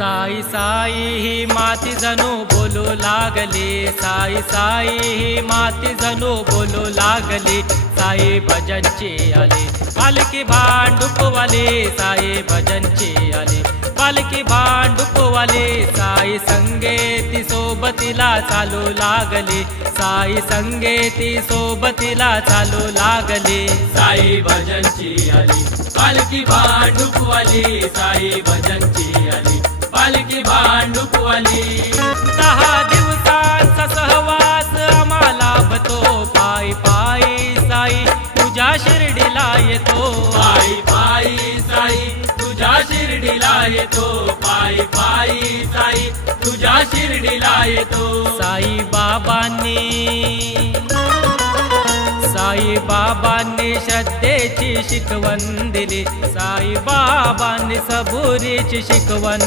साई साई ही माती जणू बोलू लागली, साई साई ही माती जणू बोलू लागली. साई भजनची आली पालखी भांडुपवाली, साई भजनची आली पालखी भांडुपवाली. साई संगेती सोबतीला चालू लागली, साई संगेती सोबतीला चालू लागली. साई भजनची आली पालखी भांडुपवाली, साई भजनची आली पालखी भांडुपवाली. 10 दिवसांचा सहवास आम्हाला भतो, पायी पायी साई तुझ्या शिर्डीला येतो. पायी पायी साई तुझ्या शिर्डीला येतो, पायी पायी साई तुझ्या शिर्डीला येतो. साई बाबांनी श्रद्धेची शिकवण दिली, साई बाबांनी सबुरीची शिकवण